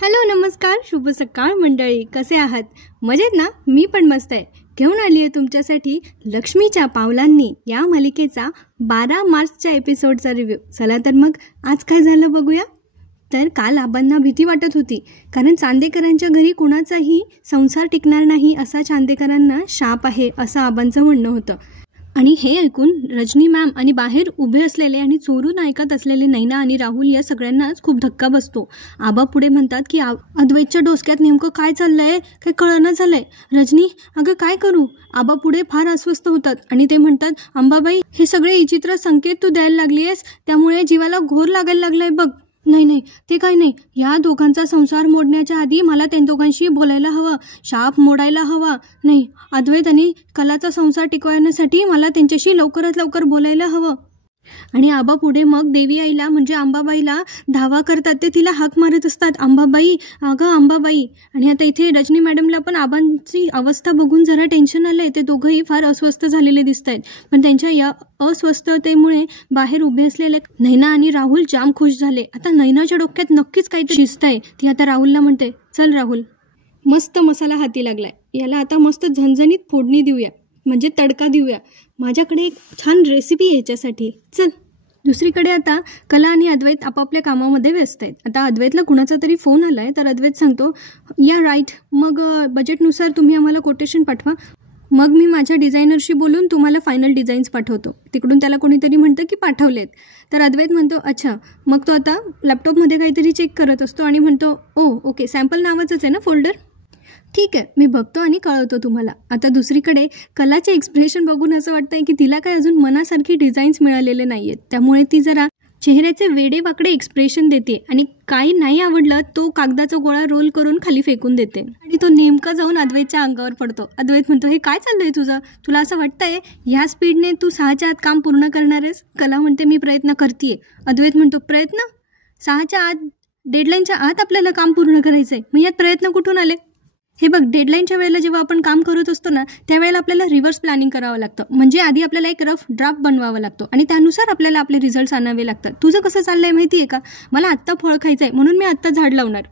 Hello नमस्कार, शुभ सकाळ मंडळी. कसे आहात? मजेत ना? मी पण मस्त आहे. घेऊन आली आहे तुमच्यासाठी लक्ष्मीच्या पावलांनी या मालिकेचा 12 मार्चच्या एपिसोडचा रिव्ह्यू. चला तर मग आज काय झालं बघूया. तर काल आबांना भीती वाटत होती, कारण चांदेकरांच्या घरी कुणाचाही संसार टिकणार नाही असा चांदेकरांना शाप आहे असं आबांचं म्हणणं होतं. आणि हे ऐकून रजनी मॅम आणि बाहेर उभे असलेले आणि चोरून ऐकत असलेले नैना आणि राहुल या सगळ्यांनाच खूप धक्का बसतो. आबा पुढे म्हणतात की अद्वैतच्या डोसक्यात नेमकं काय चाललंय, काही कळना झालंय. रजनी, अगं काय करू? आबा पुढे फार अस्वस्थ होतात आणि ते म्हणतात, अंबाबाई, हे सगळे विचित्र संकेत तू द्यायला लागली आहेस, त्यामुळे जीवाला घोर लागायला लागलाय बघ. नाही, ते काही नाही. या दोघांचा संसार मोडण्याच्या आधी मला त्या दोघांशी बोलायला हवं, शाप मोडायला हवा. नाही, अद्वैत आणि कलाचा संसार टिकवण्यासाठी मला त्यांच्याशी लवकरात लवकर बोलायला हवं. आणि आबा पुढे मग देवी आईला म्हणजे अंबाबाईला धावा करतात. ते तिला हाक मारत असतात, अंबाबाई, अगं अंबाबाई. आणि आता इथे रजनी मॅडमला पण आबांची अवस्था बघून जरा टेन्शन आलंय. ते दोघंही फार अस्वस्थ झालेले दिसत आहेत. पण त्यांच्या या अस्वस्थतेमुळे बाहेर उभे असलेले नैना आणि राहुल जाम खुश झाले. आता नैनाच्या डोक्यात नक्कीच काहीतरी शिस्त आहे. ती आता राहुलला म्हणते, चल राहुल, मस्त मसाला हाती लागलाय, याला आता मस्त झणझणीत फोडणी देऊया, म्हणजे तडका देऊया. माझ्याकडे एक छान रेसिपी आहे याच्यासाठी, चल. दुसरीकडे आता कला आणि अद्वैत आपापल्या कामामध्ये व्यस्त आहेत. आता अद्वैतला कुणाचा तरी फोन आला आहे, तर अद्वैत सांगतो, या राईट, मग बजेटनुसार तुम्ही आम्हाला कोटेशन पाठवा, मग मी माझ्या डिझायनरशी बोलून तुम्हाला फायनल डिझाईन्स पाठवतो. तिकडून त्याला कोणीतरी म्हणतं की पाठवलेत. तर अद्वैत म्हणतो, अच्छा. मग तो आता लॅपटॉपमध्ये काहीतरी चेक करत असतो आणि म्हणतो, ओके, सॅम्पल नावाचंच आहे ना फोल्डर? ठीक आहे, मी बघतो आणि कळवतो तुम्हाला. आता दुसरीकडे कलाचे एक्सप्रेशन बघून असं वाटतंय की तिला काय अजून मनासारखी डिझाईन्स मिळालेले नाही आहेत. त्यामुळे ती जरा चेहऱ्याचे वेडेवाकडे एक्सप्रेशन देते आणि काही नाही आवडलं तो कागदाचा गोळा रोल करून खाली फेकून देते आणि तो नेमका जाऊन अद्वैतच्या अंगावर पडतो. अद्वैत म्हणतो, हे काय चाललंय तुझं? तुला असं वाटतंय ह्या स्पीडने तू 6च्या आत काम पूर्ण करणार आहेस? कला म्हणते, मी प्रयत्न करतेय. अद्वैत म्हणतो, प्रयत्न? 6च्या आत, डेडलाईनच्या आत आपल्याला काम पूर्ण करायचंय, मग यात प्रयत्न कुठून आले? हे बघ, डेडलाईनच्या वेळेला जेव्हा आपण काम करत असतो ना, त्यावेळेला आपल्याला रिव्हर्स प्लॅनिंग करावं लागतं. म्हणजे आधी आपल्याला एक रफ ड्राफ्ट बनवावा लागतो आणि त्यानुसार आपल्याला आपले रिझल्ट्स आणावे लागतात. तुझं कसं चाललंय माहिती आहे का? मला आत्ता फळ खायचं आहे म्हणून मी आत्ता झाड लावणार.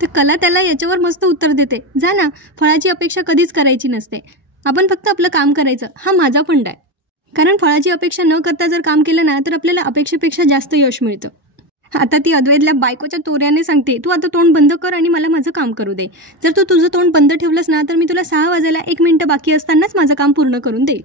तर कला त्याला याच्यावर मस्त उत्तर देते, जा ना, फळाची अपेक्षा कधीच करायची नसते, आपण फक्त आपलं काम करायचं. हा माझा फंडा आहे, कारण फळाची अपेक्षा न करता जर काम केलं ना तर आपल्याला अपेक्षेपेक्षा जास्त यश मिळतं. आता ती अद्वैतला बायकोच्या तोऱ्याने सांगते, तू आता तोंड बंद कर आणि मला माझं काम करू दे. जर तू तुझं तोंड बंद ठेवलंस ना तर मी तुला 6 वाजायला 1 मिनिटं बाकी असतानाच माझं काम पूर्ण करून देईल.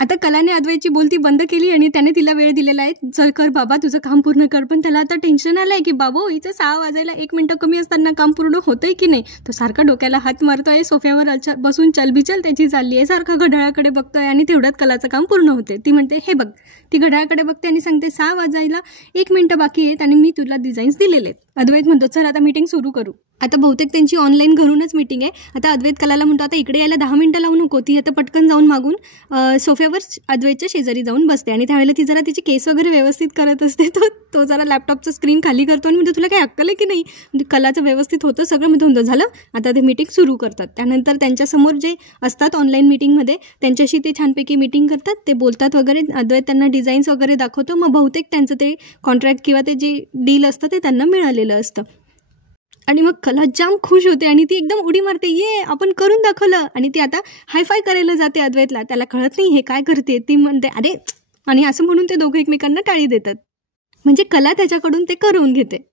आता कलाने अद्वैतची बोलती बंद केली आणि त्याने तिला वेळ दिलेला आहे, चल कर बाबा, तुझं काम पूर्ण कर. पण त्याला आता टेन्शन आलंय की बाबा, हिचं 6 वाजायला 1 मिनिटं कमी असताना काम पूर्ण होतंय की नाही. तो सारखा डोक्याला हात मारतोय, सोफ्यावर बसून चलबिचल त्याची चालली आहे, सारखं घड्याळाकडे बघतोय आणि तेवढ्यात कलाचं काम पूर्ण होते. ती म्हणते, हे बघ, ती घड्याळाकडे बघते आणि सांगते, 6 वाजायला 1 मिनिटं बाकी आहेत आणि मी तुला डिझाईन्स दिलेले आहेत. अद्वैत म्हणतो, चल आता मीटिंग सुरू करू. आता बहुतेक त्यांची ऑनलाईन घरूनच मीटिंग आहे. आता अद्वैत कलाला म्हणतो, आता इकडे यायला 10 मिनिटं लावू नको. ती आता पटकन जाऊन मागून सोफ्यावर अद्वैतच्या शेजारी जाऊन बसते आणि त्यावेळेला ती जरा तिची केस वगैरे व्यवस्थित करत असते. तो जरा लॅपटॉपचं स्क्रीन खाली करतो आणि म्हणजे तुला काही अक्कल आहे की नाही? म्हणजे कलाचं व्यवस्थित होतं सगळं. म्हणजे होतं झालं. आता ते मीटिंग सुरू करतात. त्यानंतर त्यांच्यासमोर जे असतात ऑनलाईन मीटिंगमध्ये त्यांच्याशी ते छानपैकी मीटिंग करतात, ते बोलतात वगैरे. अद्वैत त्यांना डिझाईन्स वगैरे दाखवतो. मग बहुतेक त्यांचं ते कॉन्ट्रॅक्ट किंवा ते जे डील असतं ते त्यांना मिळालेलं असतं. आणि मग कला जाम खुश होते आणि ती एकदम उडी मारते, ये आपण करून दाखवलं. आणि ती आता हायफाय करायला जाते अद्वैतला. त्याला कळत नाही हे काय करते. ती म्हणते, अरे, आणि असं म्हणून ते दोघं एकमेकांना टाळी देतात. म्हणजे कला त्याच्याकडून ते करून घेते.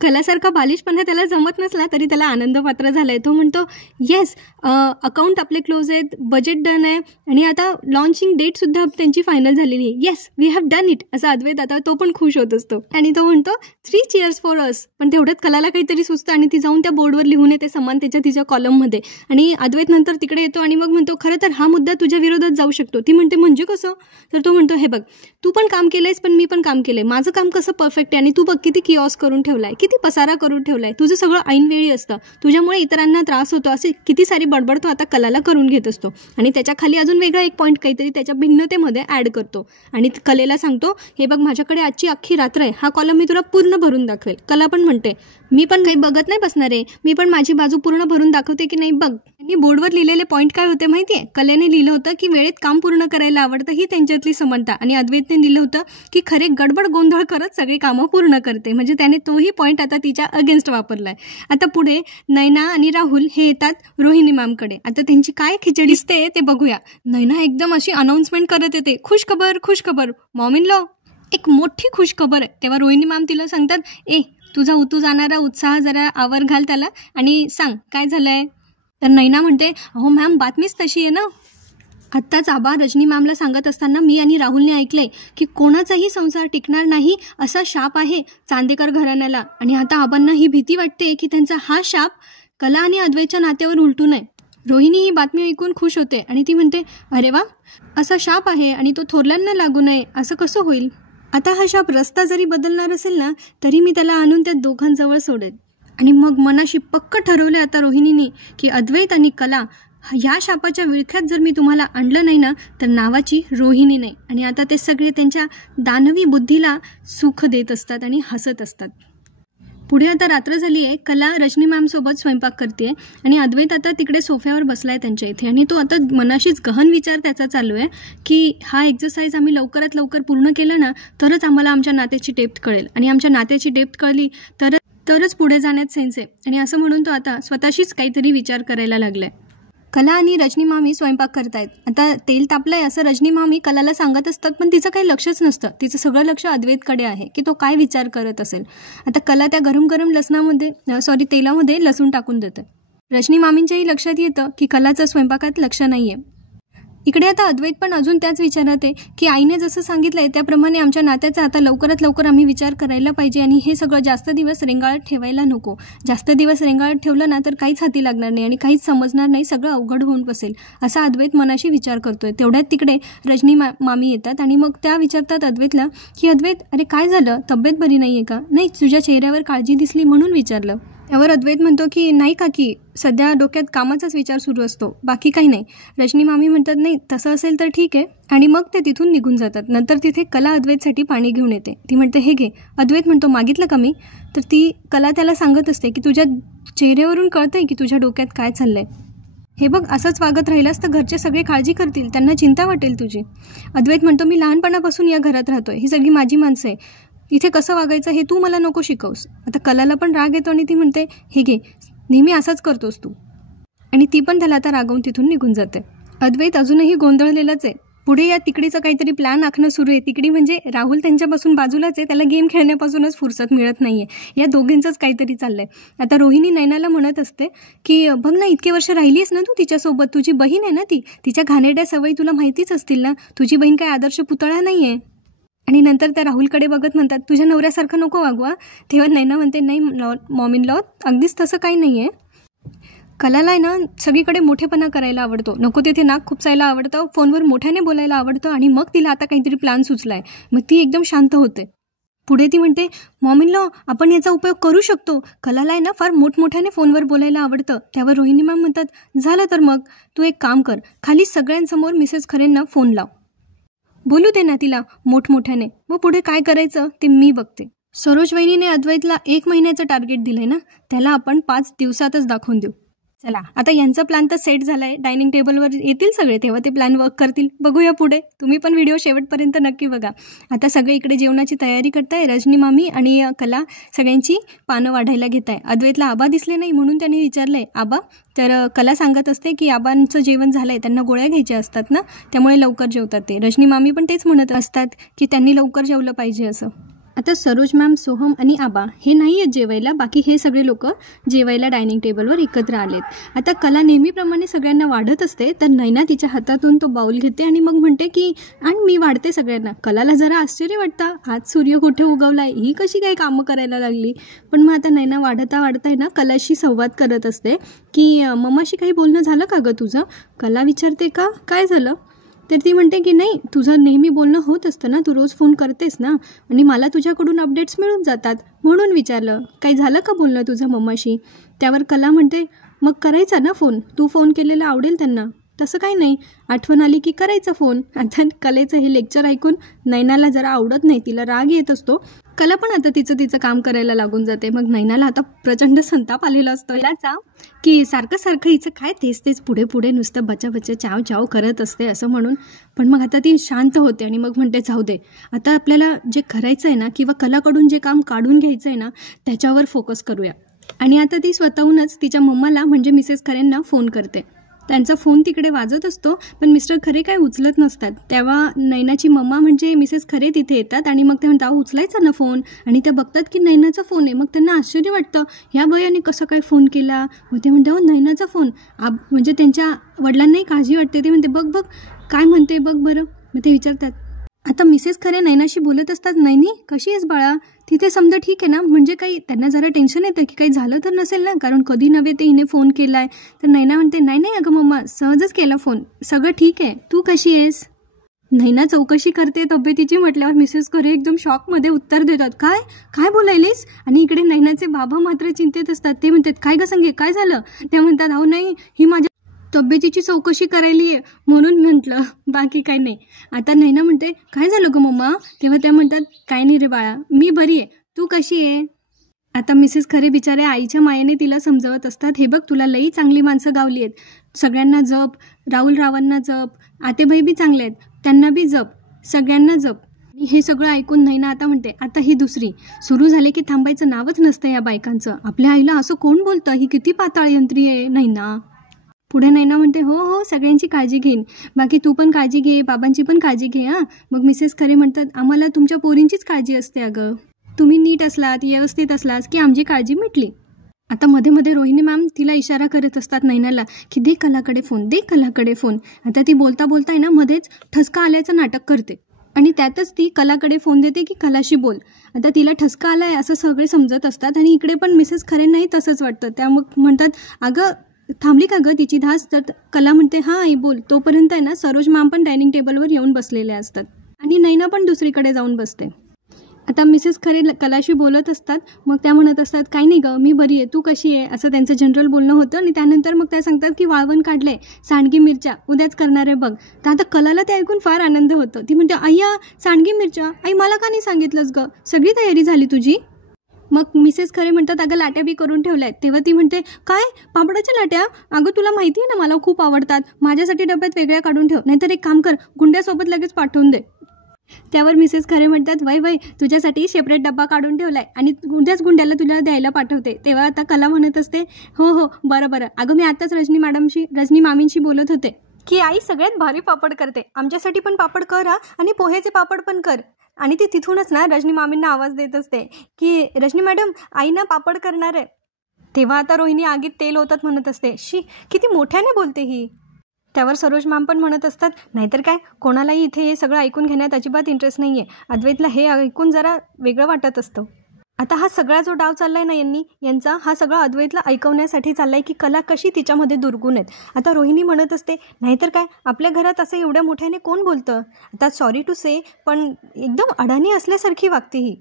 कलासारखा बालिशपणा त्याला जमत नसला तरी त्याला आनंद पात्र झाला आहे. तो म्हणतो, येस, अकाउंट आपले क्लोज आहेत, बजेट डन आहे आणि आता लॉन्चिंग डेटसुद्धा त्यांची फायनल झालेली आहे. Yes, we have done it. असं अद्वैत आता तो पण खुश होत असतो आणि तो म्हणतो, 3 cheers फॉर अस. पण तेवढ्यात कलाला काहीतरी सुचतं आणि ती जाऊन त्या बोर्डवर लिहून येते समान तिच्या कॉलममध्ये. आणि अद्वैत नंतर तिकडे येतो आणि मग म्हणतो, खरं तर हा मुद्दा तुझ्या विरोधात जाऊ शकतो. ती म्हणते, म्हणजे कसं? तर तो म्हणतो, हे बघ, तू पण काम केलंयस पण मी पण काम केलंय. माझं काम कसं परफेक्ट आहे आणि तू बघ किती किऑस करून ठेवलाय, किती पसारा करून ठेवलाय. तुझं सगळं ऐनवेळी असतं, तुझ्यामुळे इतरांना त्रास होतो. असे किती सारी बडबड तो आता कलाला करून घेत असतो. आणि त्याच्या खाली अजून वेगळा एक पॉईंट काहीतरी त्याच्या भिन्नतेमध्ये ॲड करतो आणि कलेला सांगतो, हे बघ, माझ्याकडे आजची अख्खी रात्र आहे, हा कॉलम मी तुला पूर्ण भरून दाखवेल. कला पण म्हणते, मी पण काही बघत नाही बसणार आहे, मी पण माझी बाजू पूर्ण भरून दाखवते की नाही बघ. त्यांनी बोर्डवर लिहिलेले पॉईंट काय होते माहिती आहे? कलेने लिहिलं होतं की वेळेत काम पूर्ण करायला आवडतं ही त्यांच्यातली समानता, आणि अद्वैतने लिहिलं होतं की खरे गडबड गोंधळ करत सगळी कामं पूर्ण करते. म्हणजे त्याने तोही पॉईंट आता तिच्या अगेन्स्ट वापरला आहे. आता पुढे नैना आणि राहुल हे येतात रोहिणी मॅमकडे. आता त्यांची काय खिचडी दिसते ते बघूया. नैना एकदम अशी अनाऊन्समेंट करत येते, खुशखबर मॉम इन लॉ, एक मोठी खुशखबर आहे. तेव्हा रोहिणी मॅम तिला सांगतात, तुझा उतू जाणारा उत्साह जरा आवर घाल त्याला आणि सांग काय झालंय. तर नैना म्हणते, अहो मॅम बातमीच तशी आहे ना. आत्ताच आबा रजनी मॅमला सांगत असताना मी आणि राहुलने ऐकलंय की कोणाचाही संसार टिकणार नाही असा शाप आहे चांदेकर घराण्याला, आणि आता आबांना ही भीती वाटते की त्यांचा हा शाप कला आणि अद्वैतच्या नात्यावर उलटू नये. रोहिणी ही बातमी ऐकून खुश होते आणि ती म्हणते, अरे वा, असा शाप आहे आणि तो थोरल्यांना लागू नये असं कसं होईल. आता हा शाप रस्ता जरी बदलणार असेल ना तरी मी त्याला आणून त्या दोघांजवळ सोडेल. आणि मग मनाशी पक्क ठरवले आता रोहिणीने की अद्वैत आणि कला ह्या शापाच्या विळख्यात जर मी तुम्हाला आणलं नाही ना तर नावाची रोहिणी नाही. आणि आता ते सगळे त्यांच्या दानवी बुद्धीला सुख देत असतात आणि हसत असतात. पुढे आता रात्र झाली आहे. कला रजनी मॅमसोबत स्वयंपाक करते आणि अद्वैत आता तिकडे सोफ्यावर बसलाय त्यांच्या इथे, आणि तो आता मनाशीच गहन विचार त्याचा चालू आहे की हा एक्सरसाइज आम्ही लवकरात लवकर पूर्ण केला ना तरच आम्हाला आमच्या नात्याची डेप्थ कळेल, आणि आमच्या नात्याची डेप्थ कळली तरच पुढे जाण्यात सेन्स आहे. आणि असं म्हणून तो आता स्वतःशीच काहीतरी विचार करायला लागलाय. कला आणि रजनी मामी स्वयंपाक करतायत. आता तेल तापलंय असं रजनी मामी कलाला सांगत असतात, पण तिचं काही लक्षच नसतं. तिचं सगळं लक्ष अद्वैतकडे आहे की तो काय विचार करत असेल. आता कला त्या गरम तेलामध्ये लसूण टाकून देते. रजनी मामींच्याही लक्षात येतं की कलाचं स्वयंपाकात लक्ष नाही आहे. इकडे आता अद्वैत पण अजून त्याच विचारात आहे की आईने जसं सांगितलंय त्याप्रमाणे आमच्या नात्याचा आता लवकरात लवकर आम्ही विचार करायला पाहिजे, आणि हे सगळं जास्त दिवस रेंगाळत ठेवायला नको. जास्त दिवस रेंगाळत ठेवलं ना तर काहीच हाती लागणार नाही आणि काहीच समजणार नाही, सगळं अवघड होऊन बसेल असा अद्वैत मनाशी विचार करतोय. तेवढ्यात तिकडे रजनी मामी येतात आणि मग त्या विचारतात अद्वैतला की अद्वैत, अरे काय झालं, तब्येत बरी नाही आहे का? नाही, तुझ्या चेहऱ्यावर काळजी दिसली म्हणून विचारलं. त्यावर अद्वैत म्हणतो की नाही काकी, सध्या डोक्यात कामाचाच विचार सुरू असतो, बाकी काही नाही. रजनी मामी म्हणतात, नाही तसं असेल तर ठीक आहे, आणि मग ते तिथून निघून जातात. नंतर तिथे कला अद्वैतसाठी पाणी घेऊन येते. ती म्हणते, हे घे. अद्वैत म्हणतो, मागितलं का मी? तर ती कला त्याला सांगत असते की तुझ्या चेहऱ्यावरून कळतंय की तुझ्या डोक्यात काय चाललंय. हे बघ, असंच वागत राहिलास तर घरचे सगळे काळजी करतील, त्यांना चिंता वाटेल तुझी. अद्वैत म्हणतो, मी लहानपणापासून या घरात राहतोय, ही सगळी माझी माणसं आहे, इथे कसं वागायचं हे तू मला नको शिकवस. आता कलाला पण राग येतो आणि ती म्हणते, हे घे, नेहमी असाच करतोस तू. आणि ती पण त्याला आता रागवून तिथून निघून जाते. अद्वैत अजूनही गोंधळलेलाच आहे. पुढे या तिकडीचं काहीतरी प्लॅन आखणं सुरू आहे. तिकडी म्हणजे राहुल त्यांच्यापासून बाजूलाच आहे, त्याला गेम खेळण्यापासूनच फुरसत मिळत नाहीये. या दोघींचंच काहीतरी चाललंय. आता रोहिणी नैनाला म्हणत असते की बघ ना, इतके वर्ष राहिलीस ना तू तिच्यासोबत, तुझी बहीण आहे ना ती, तिच्या घाणेरड्या सवयी तुला माहितीच असतील ना, तुझी बहीण काय आदर्श पुतळा नाही आहे. आणि नंतर त्या राहुलकडे बघत म्हणतात, तुझ्या नवऱ्यासारखं नको वागवा. तेव्हा नैना म्हणते, नाही मॉम इन लॉ, अगदीच तसं काही नाही आहे. कलाला आहे ना सगळीकडे मोठेपणा करायला आवडतो, नको तिथे नाक खुपसायला आवडतं, फोनवर मोठ्याने बोलायला आवडतं, आणि मग तिला आता काहीतरी प्लॅन सुचलाय. मग ती एकदम शांत होते. पुढे ती म्हणते, मॉम इन लॉ, आपण याचा उपयोग करू शकतो. कलाला आहे ना फार मोठमोठ्याने फोनवर बोलायला आवडतं. त्यावर रोहिणी मॅम म्हणतात, झालं तर मग तू एक काम कर, खाली सगळ्यांसमोर मिसेस खरेंना फोन लाव, बोलू दे ना तिला मोठमोठ्याने, मग पुढे काय करायचं ते मी बघते. सरोज वहिनीने अद्वैतला 1 महिन्याचं टार्गेट दिलंय ना, त्याला आपण 5 दिवसातच दाखवून देऊ. चला, आता यांचा प्लॅन तर सेट झालाय. डायनिंग टेबलवर येतील सगळे, तेव्हा ते प्लॅन वर्क करतील. बघूया पुढे. तुम्ही पण व्हिडिओ शेवटपर्यंत नक्की बघा. आता सगळे इकडे जेवणाची तयारी करताय. रजनी मामी आणि कला सगळ्यांची पानं वाढायला घेत आहे. अद्वैतला आबा दिसले नाही म्हणून त्याने विचारलंय, आबा? तर कला सांगत असते की आबांचं जेवण झालंय, त्यांना गोळ्या घ्यायच्या असतात ना, त्यामुळे लवकर जेवतात ते. रजनी मामी पण तेच म्हणत असतात की त्यांनी लवकर जेवलं पाहिजे असं. आता सरोज मॅम, सोहम आणि आबा हे नाही आहेत जेवायला, बाकी हे सगळे लोक जेवायला डायनिंग टेबलवर एकत्र आलेत. आता कला नेहमीप्रमाणे सगळ्यांना वाढत असते, तर नैना तिच्या हातातून तो बाऊल घेते आणि मग म्हणते की आणि मी वाढते सगळ्यांना. कलाला जरा आश्चर्य वाटतं, आज सूर्य कुठे उगवलाय, ही कशी काही कामं करायला लागली. पण मग आता नैना वाढता ना कलाशी संवाद करत असते की मम्माशी काही बोलणं झालं का गं तुझं? कला विचारते, का काय झालं? तर ती म्हणते की नाही, तुझं नेहमी बोलणं होत असतं ना, तू रोज फोन करतेस ना, आणि मला तुझ्याकडून अपडेट्स मिळून जातात म्हणून विचारलं, काही झालं का बोलणं तुझं मम्माशी? त्यावर कला म्हणते, मग करायचा ना फोन, तू फोन केलेला आवडेल त्यांना. तसं काही नाही, आठवण आली की करायचा फोन. आता कलेचं हे लेक्चर ऐकून नैनाला जरा आवडत नाही, तिला राग येत असतो. कला पण आता तिचं काम करायला लागून जाते. मग नैनाला आता प्रचंड संताप आलेला असतो याचा की सारखं हिचं काय तेच पुढे नुसतं बचा चाव चाव करत असते असं म्हणून. पण मग आता ती शांत होते आणि मग म्हणते जाऊ दे, आता आपल्याला जे करायचं आहे ना किंवा कलाकडून जे काम काढून घ्यायचं आहे ना त्याच्यावर फोकस करूया. आणि आता ती स्वतःहूनच तिच्या मम्माला म्हणजे मिसेस खरेंना फोन करते. त्यांचा फोन तिकडे वाजत असतो पण मिस्टर खरे काय उचलत नसतात. तेव्हा नैनाची मम्मा म्हणजे मिसेस खरे तिथे येतात आणि मग ते म्हणतात उचलायचा ना फोन, आणि ते बघतात की नैनाचा फोन आहे. मग त्यांना आश्चर्य वाटतं ह्या बयाने कसं काय फोन केला. मग ते म्हणतात नैनाचा फोन. म्हणजे त्यांच्या वडिलांनाही काळजी वाटते. ते म्हणते बघ काय म्हणते बघ बरं. मग ते विचारतात. आता मिसेस खरे नैनाशी बोलत असतात, नैनी कशी आहेस बाळा. तिथे समजा ठीक आहे ना, म्हणजे काही त्यांना जरा टेन्शन येतं की काही झालं तर नसेल ना, कारण कधी नव्हे ते हिने फोन केला आहे. तर नैना म्हणते नाही अगं मम्मा सहजच केला फोन, सगळं ठीक आहे, तू कशी आहेस. नैना चौकशी करते तब्येतीची म्हटल्यावर मिसेस खरे एकदम शॉकमध्ये उत्तर देतात, काय बोलायलीस. आणि इकडे नैनाचे बाबा मात्र चिंतेत असतात. ते म्हणतात काय ग संगे काय झालं. ते म्हणतात अहो नाही, ही माझ्या तब्येतीची चौकशी करायली आहे म्हणून म्हटलं, बाकी काय नाही. आता नैना म्हणते काय झालं ग मम्मा. तेव्हा त्या म्हणतात काय नाही रे बाळा, मी बरी आहे, तू कशी आहे. आता मिसेस खरे बिचारे आईच्या मायेने तिला समजवत असतात, हे बघ तुला लई चांगली माणसं गावली आहेत, सगळ्यांना जप, राहुल रावांना जप, आतेबाई बी चांगले आहेत त्यांना बी जप, सगळ्यांना जप. हे सगळं ऐकून नैना आता म्हणते आता ही दुसरी सुरू झाली की थांबायचं नावच नसतं या बायकांचं. आपल्या आईला असं कोण बोलतं, ही किती पाताळ यंत्री आहे नैना. पुढे नैना म्हणते हो सगळ्यांची काळजी घेईन, बाकी तू पण काळजी घे, बाबांची पण काळजी घे हां. मग मिसेस खरे म्हणतात आम्हाला तुमच्या पोरींचीच काळजी असते अगं, तुम्ही नीट असलात व्यवस्थित असलात की आमची काळजी मिटली. आता मध्ये रोहिणी मॅम तिला इशारा करत असतात नैनाला की दे कलाकडे फोन. आता ती बोलता आहे ना मध्येच ठसका आल्याचं नाटक करते आणि त्यातच ती कलाकडे फोन देते की कलाशी बोल. आता तिला ठसका आलाय असं सगळे समजत असतात आणि इकडे पण मिसेस खरेंनाही तसंच वाटतं. त्या मग म्हणतात अगं थांबली का गं तिची धास. तर कला म्हणते हां आई बोल. तोपर्यंत आहे ना सरोज मॅम पण डायनिंग टेबलवर येऊन बसलेल्या असतात आणि नैना पण दुसरीकडे जाऊन बसते. आता मिसेस खरे कलाशी बोलत असतात. मग त्या म्हणत असतात काही नाही गं मी बरी आहे, तू कशी आहे, असं त्यांचं जनरल बोलणं होतं. आणि त्यानंतर मग त्या सांगतात की वाळवण काढले, सांडगी मिरच्या उद्याच करणार आहे बघ. तर आता कलाला ते ऐकून फार आनंद होतो. ती म्हणते अय्या सांडगी मिरच्या, आई मला का नाही सांगितलंस गं, सगळी तयारी झाली तुझी. मग मिसेस खरे म्हणतात अगं लाट्या बी करून ठेवल्या आहेत. तेव्हा ती म्हणते काय पापडाच्या लाट्या, अगं तुला माहिती आहे ना मला खूप आवडतात, माझ्यासाठी डब्यात वेगळ्या काढून ठेव, नाहीतर एक काम कर गुंड्यासोबत लगेच पाठवून दे. त्यावर मिसेस खरे म्हणतात वय तुझ्यासाठी सेपरेट डब्बा काढून ठेवलाय आणि उद्याच गुंड्याला तुला द्यायला पाठवते. तेव्हा आता कला म्हणत असते हो बरं. अगं मी आताच रजनी मामींशी बोलत होते की आई सगळ्यात भारी पापड करते, आमच्यासाठी पण पापड कर हा, आणि पोहेचे पापड पण कर. आणि ती तिथूनच ना रजनी मामींना आवाज देत असते की रजनी मॅडम आई ना पापड करणार आहे. तेव्हा आता रोहिणी आगीत तेल होतात म्हणत असते, शी किती मोठ्याने बोलते ही. त्यावर सरोज मॅम पण म्हणत असतात नाहीतर काय, कोणालाही इथे हे सगळं ऐकून घेण्यात अजिबात इंटरेस्ट नाही आहे, अद्वैतला हे ऐकून जरा वेगळं वाटत असतं. आता हा सगळा जो डाव चाललाय ना यांचा, हा सगळा अद्वैतला ऐकवण्यासाठी चाललाय की कला कशी तिच्यामध्ये दुर्गुण आहेत. आता रोहिणी म्हणत असते नाहीतर काय, आपल्या घरात असं एवढ्या मोठ्याने कोण बोलतं. आता सॉरी टू से पण एकदम अडाणी असल्यासारखी वागते ही.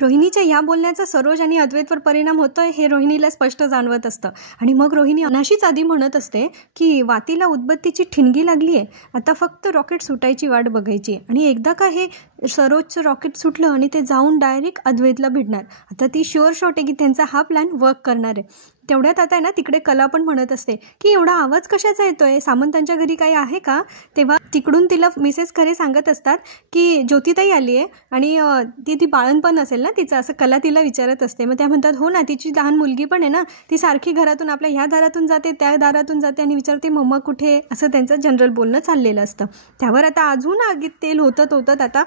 रोहिणीच्या या बोलण्याचा सरोज आणि अद्वैतवर परिणाम होतोय हे रोहिणीला स्पष्ट जाणवत असतं. आणि मग रोहिणी अनाशीच आधी म्हणत असते की वातीला उदबत्तीची ठिणगी लागली आहे, आता फक्त रॉकेट सुटायची वाट बघायची. आणि एकदा का हे सरोजचं रॉकेट सुटलं आणि ते जाऊन डायरेक्ट अद्वैतला भिडणार. आता ती शुअर शॉट आहे की त्यांचा हा प्लॅन वर्क करणार आहे. तेवढ्यात आता आहे ना तिकडे कला पण म्हणत असते की एवढा आवाज कशाचा येतोय, सामंतांच्या घरी काही आहे का. तेव्हा तिकडून तिला मिसेस खरे सांगत असतात की ज्योतिताई आली आहे आणि ती बाळणपण असेल ना तिचं, असं कला तिला विचारत असते. मग त्या म्हणतात हो ना, तिची लहान मुलगी पण आहे ना, ती सारखी घरातून आपल्या ह्या दारातून जाते त्या दारातून जाते आणि विचारते मम्मा कुठे, असं त्यांचं जनरल बोलणं चाललेलं असतं. त्यावर आता अजून आगीत तेल होतत आता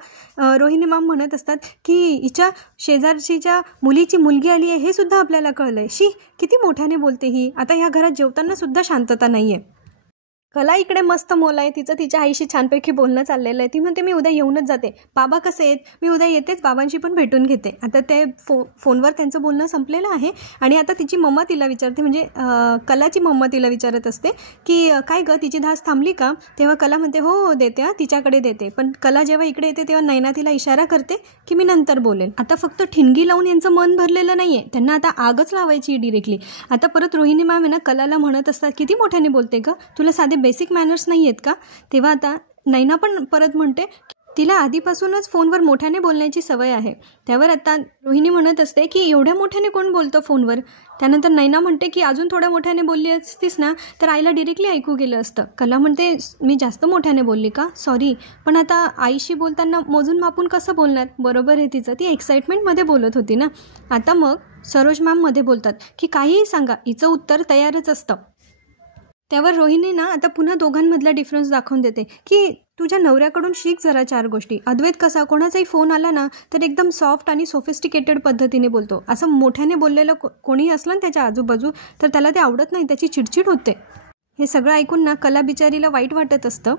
रोहिणी मॅम म्हणत असतात की हिच्या शेजारचीच्या मुलीची मुलगी आली आहे हे सुद्धा आपल्याला कळलंय, शी किती मोठ्याने बोलते ही. आता ह्या घरात जेवताना सुद्धा शांतता नाही आहे. कला इकडे मस्त मोल आहे, तिचं तिच्या आईशी छानपैकी बोलणं चाललेलं आहे. ती म्हणते मी उद्या येऊनच जाते, बाबा कसे आहेत, मी उद्या येतेच, बाबांशी पण भेटून घेते. आता ते फोनवर त्यांचं बोलणं संपलेलं आहे. आणि आता तिची मम्मा तिला विचारते, म्हणजे कलाची मम्मा तिला विचारत असते की काय गं तिची धास थांबली का. तेव्हा कला म्हणते हो देते, तिच्याकडे देते. पण कला जेव्हा इकडे येते तेव्हा नैना तिला इशारा करते की मी नंतर बोलेन. आता फक्त ठिणगी लावून यांचं मन भरलेलं नाही आहे, त्यांना आता आगच लावायची डिरेक्टली. आता परत रोहिणी मॅम आहे ना कलाला म्हणत असतात किती मोठ्याने बोलते गं, तुला साधे बेसिक मॅनर्स नाही आहेत का? तेव्हा आता नैना पण परत म्हणते तिला आधीपासूनच फोनवर मोठ्याने बोलण्याची सवय आहे. त्यावर आता रोहिणी म्हणत असते की एवढ्या मोठ्याने कोण बोलतं फोनवर? त्यानंतर नैना म्हणते की अजून थोड्या मोठ्याने बोलली असतीस ना तर आईला डिरेक्टली ऐकू गेलं असतं. कला म्हणते मी जास्त मोठ्याने बोलली का? सॉरी, पण आता आईशी बोलताना मोजून मापून कसं बोलणार? बरोबर आहे तिचं, ती एक्साइटमेंटमध्ये बोलत होती ना. आता मग सरोज मॅम मध्ये बोलतात की काहीही सांगा, हिचं उत्तर तयारच असतं. त्यावर रोहिणी ना आता पुन्हा दोघांमधला डिफरन्स दाखवून देते की तुझ्या नवऱ्याकडून शिक जरा 4 गोष्टी. अद्वैत कसा कोणाचाही फोन आला ना तर एकदम सॉफ्ट आणि सोफिस्टिकेटेड पद्धतीने बोलतो. असं मोठ्याने बोललेलं कोणीही असलं ना त्याच्या आजूबाजू तर त्याला ते आवडत नाही, त्याची चिडचिड होते. हे सगळं ऐकून ना कला बिचारीला वाईट वाटत असतं.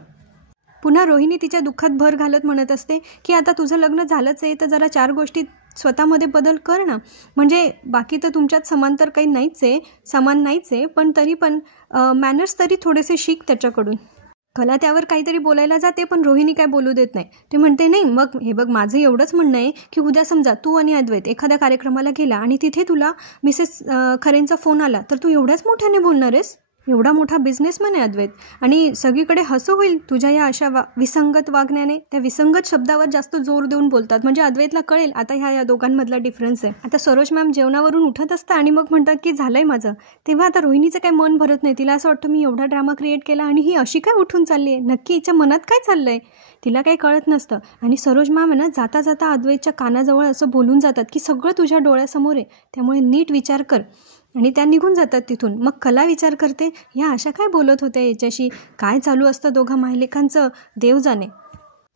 पुन्हा रोहिणी तिच्या दुःखात भर घालत म्हणत असते की आता तुझं लग्न झालंच आहे तर जरा 4 गोष्टी स्वतःमध्ये बदल कर ना. म्हणजे बाकी तर तुमच्यात समांतर काही नाहीच आहे, समान नाहीच आहे, पण तरी पण मॅनर्स तरी थोडेसे शिक त्याच्याकडून. कला त्यावर काहीतरी बोलायला जाते पण रोहिणी काय बोलू देत नाही. ते म्हणते नाही मग हे बघ, माझं एवढंच म्हणणं आहे की उद्या समजा तू आणि अद्वैत एखाद्या कार्यक्रमाला गेला आणि तिथे तुला मिसेस खरेंचा फोन आला तर तू एवढ्याच मोठ्याने बोलणार आहेस? एवढा मोठा बिझनेसमॅन आहे अद्वैत आणि सगळीकडे हसू होईल तुझ्या या अशा विसंगत वागण्याने. त्या विसंगत शब्दावर जास्त जोर देऊन बोलतात म्हणजे अद्वैतला कळेल आता ह्या दोघांमधला डिफरन्स आहे. आता सरोज मॅम जेवणावरून उठत असतात आणि मग म्हणतात की झालंय माझं. तेव्हा आता रोहिणीचं काही मन भरत नाही. तिला असं वाटतं मी एवढा ड्रामा क्रिएट केला आणि ही अशी काय उठून चालली आहे, नक्की हिच्या मनात काय चाललंय? तिला काही कळत नसतं. आणि सरोज मॅम आहे ना जाता जाता अद्वैतच्या कानाजवळ असं बोलून जातात की सगळं तुझ्या डोळ्यासमोर आहे, त्यामुळे नीट विचार कर. आणि त्या निघून जातात तिथून. मग कला विचार करते ह्या अशा काय बोलत होत्या याच्याशी, काय चालू असतं दोघा मायलेकांचं देव जाणे.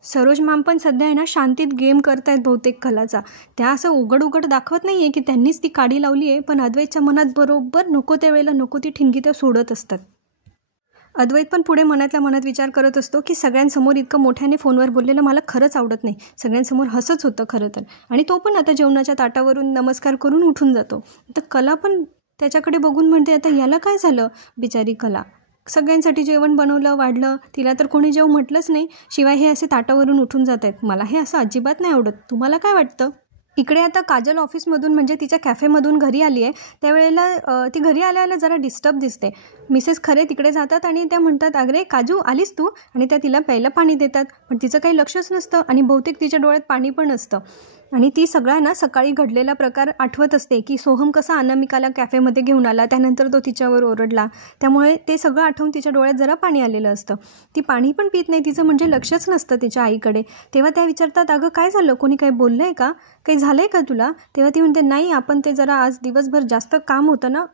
सरोज मॅम पण सध्या आहे ना शांतीत गेम करतायत बहुतेक कलाचा. त्या असं उघड दाखवत नाही आहे की त्यांनीच ती काडी लावली आहे, पण अद्वैतच्या मनात बरोबर नको त्या वेळेला नको ती ठिणगी त्या सोडत असतात. अद्वैत पण पुढे मनातल्या मनात विचार करत असतो की सगळ्यांसमोर इतकं मोठ्याने फोनवर बोललेलं मला खरंच आवडत नाही. सगळ्यांसमोर हसंच होतं खरं तर. आणि तो पण आता जेवणाच्या ताटावरून नमस्कार करून उठून जातो. तर कला पण त्याच्याकडे बघून म्हणते आता याला काय झालं? बिचारी कला, सगळ्यांसाठी जेवण बनवलं वाढलं, तिला तर कोणी जेव म्हटलंच नाही, शिवाय हे असे ताटावरून उठून जात आहेत. मला हे असं अजिबात नाही आवडत. तुम्हाला काय वाटतं? इकडे आता काजल ऑफिसमधून म्हणजे तिच्या कॅफेमधून घरी आली आहे. त्यावेळेला ती घरी आल्याला जरा डिस्टर्ब दिसते. मिसेस खरे तिकडे जातात आणि त्या म्हणतात अगरे काजू आलीस तू, आणि त्या तिला प्यायला पाणी देतात. पण तिचं काही लक्षच नसतं आणि बहुतेक तिच्या डोळ्यात पाणी पण असतं. आणि ती सगळ्यांना सकाळी घडलेला प्रकार आठवत असते की सोहम कसा अनामिकाला कॅफेमध्ये घेऊन आला, त्यानंतर तो तिच्यावर ओरडला, त्यामुळे ते सगळं आठवून तिच्या डोळ्यात जरा पाणी आलेलं असतं. ती पाणी पण पित नाही, तिचं म्हणजे लक्षच नसतं तिच्या आईकडे. तेव्हा त्या विचारतात अगं काय झालं, कोणी काही बोललं आहे का, काही झालं आहे का तुला? तेव्हा ती म्हणते नाही, आपण ते जरा आज दिवसभर जास्त काम होतं ना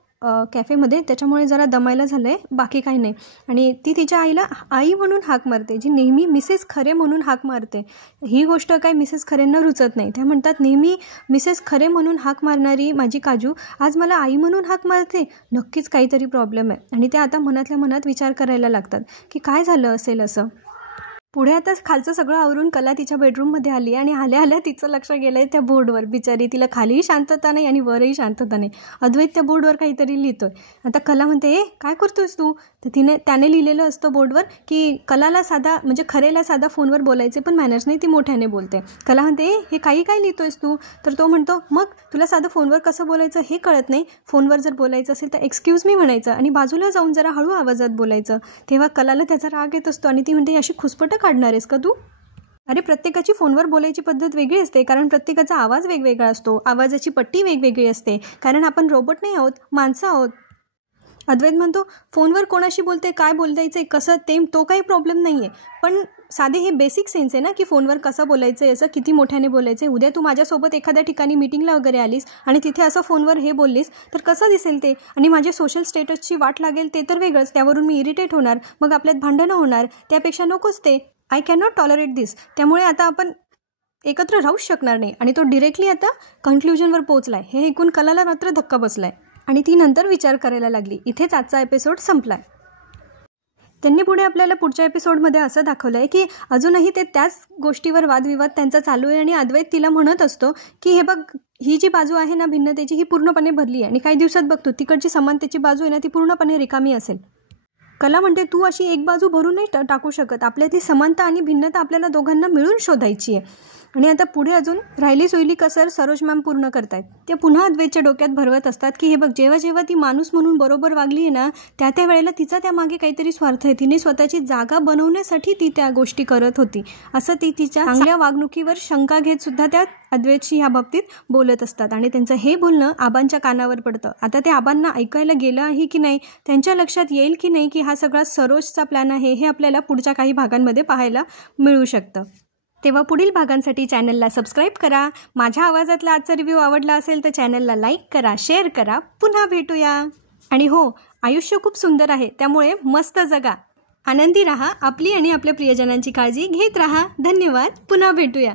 कॅफेमध्ये, त्याच्यामुळे जरा दमायला झालं आहे, बाकी काही नाही. आणि ती तिच्या आईला आई म्हणून हाक मारते, जी नेहमी मिसेस खरे म्हणून हाक मारते. ही गोष्ट काय मिसेस खरेंना रुचत नाही. त्या म्हणतात नेहमी मिसेस खरे म्हणून हाक मारणारी माझी काजू आज मला आई म्हणून हाक मारते, नक्कीच काहीतरी प्रॉब्लेम आहे. आणि त्या आता मनातल्या मनात विचार करायला लागतात की काय झालं असेल असं. पुढे आता खालचं सगळं आवरून कला तिच्या बेडरूममध्ये आली आणि आल्या तिचं लक्ष गेलं आहे त्या बोर्डवर. बिचारी, तिला खालीही शांतता नाही आणि वरही शांतता नाही. अद्वैत त्या बोर्डवर काहीतरी लिहितोय. आता कला म्हणते काय करतोयस तू? तर त्याने लिहिलेलं असतं बोर्डवर की कलाला साधा म्हणजे खरेला साधा फोनवर बोलायचे पण मॅनर्स नाही, ती मोठ्याने बोलते. कला म्हणते हे काय लिहितोयस तू? तर तो म्हणतो मग तुला साधं फोनवर कसं बोलायचं हे कळत नाही? फोनवर जर बोलायचं असेल तर एक्सक्यूज मी म्हणायचं आणि बाजूला जाऊन जरा हळू आवाजात बोलायचं. तेव्हा कलाला त्याचा राग येत असतो आणि ती म्हणते अशी खुसपटं काढणार आहेस का तू? अरे प्रत्येकाची फोनवर बोलायची पद्धत वेगळी असते, कारण प्रत्येकाचा आवाज वेगवेगळा असतो, आवाजाची पट्टी वेगवेगळी असते, कारण आपण रोबोट नाही आहोत, माणसं आहोत. अद्वैत म्हणतो फोनवर कोणाशी बोलते, काय बोलायचं कसं ते तो काही प्रॉब्लेम नाही आहे, पण साधे हे बेसिक सेन्स आहे ना की फोनवर कसं बोलायचं आहे, असं किती मोठ्याने बोलायचं आहे. उद्या तू माझ्यासोबत एखाद्या ठिकाणी मीटिंगला वगैरे आलीस आणि तिथे असं फोनवर हे बोललीस तर कसं दिसेल ते, आणि माझे सोशल स्टेटसची वाट लागेल ते तर वेगळंच, त्यावरून मी इरिटेट होणार, मग आपल्यात भांडणं होणार, त्यापेक्षा नकोच ते. आय कॅन नॉट टॉलरेट दिस. त्यामुळे आता आपण एकत्र राहूच शकणार नाही. आणि तो डिरेक्टली आता कन्क्ल्युजनवर पोहोचलाय. हे ऐकून कलाला मात्र धक्का बसलाय आणि ती नंतर विचार करायला लागली. इथेच आजचा एपिसोड संपलाय. त्यांनी पुढे आपल्याला पुढच्या एपिसोडमध्ये असं दाखवलं आहे की अजूनही ते त्याच गोष्टीवर वादविवाद त्यांचा चालू आहे आणि अद्वैत तिला म्हणत असतो की हे बघ, ही जी बाजू आहे ना भिन्नतेची, ही पूर्णपणे भरली आहे आणि काही दिवसात बघतो तिकडची समानतेची बाजू आहे ना ती पूर्णपणे रिकामी असेल. कला म्हणते तू अशी एक बाजू भरून नाही टाकू शकत, आपल्यातली समानता आणि भिन्नता आपल्याला दोघांना मिळून शोधायची आहे. आणि आता पुढे अजून राहिली सोयली कसर सरोज मॅम पूर्ण करतायत. ते पुन्हा अद्वैतच्या डोक्यात भरवत असतात की हे बघ, जेव्हा जेव्हा ती माणूस म्हणून बरोबर वागली आहे ना, त्या वेळेला तिचा त्यामागे काहीतरी स्वार्थ आहे. तिने स्वतःची जागा बनवण्यासाठी ती त्या गोष्टी करत होती असं ती तिच्या चांगल्या वागणुकीवर शंका घेत सुद्धा त्या अद्वैतशी ह्या बाबतीत बोलत असतात. आणि त्यांचं हे बोलणं आबांच्या कानावर पडतं. आता ते आबांना ऐकायला गेलं आहे की नाही, त्यांच्या लक्षात येईल की नाही की हा सगळा सरोजचा प्लॅन आहे, हे आपल्याला पुढच्या काही भागांमध्ये पाहायला मिळू शकतं. तेव्हा पुढील भागांसाठी चॅनलला सबस्क्राईब करा. माझ्या आवाजातला आजचा रिव्ह्यू आवडला असेल तर चॅनलला लाईक करा, शेअर करा. पुन्हा भेटूया. आणि हो, आयुष्य खूप सुंदर आहे, त्यामुळे मस्त जगा, आनंदी राहा, आपली आणि आपल्या प्रियजनांची काळजी घेत राहा. धन्यवाद. पुन्हा भेटूया.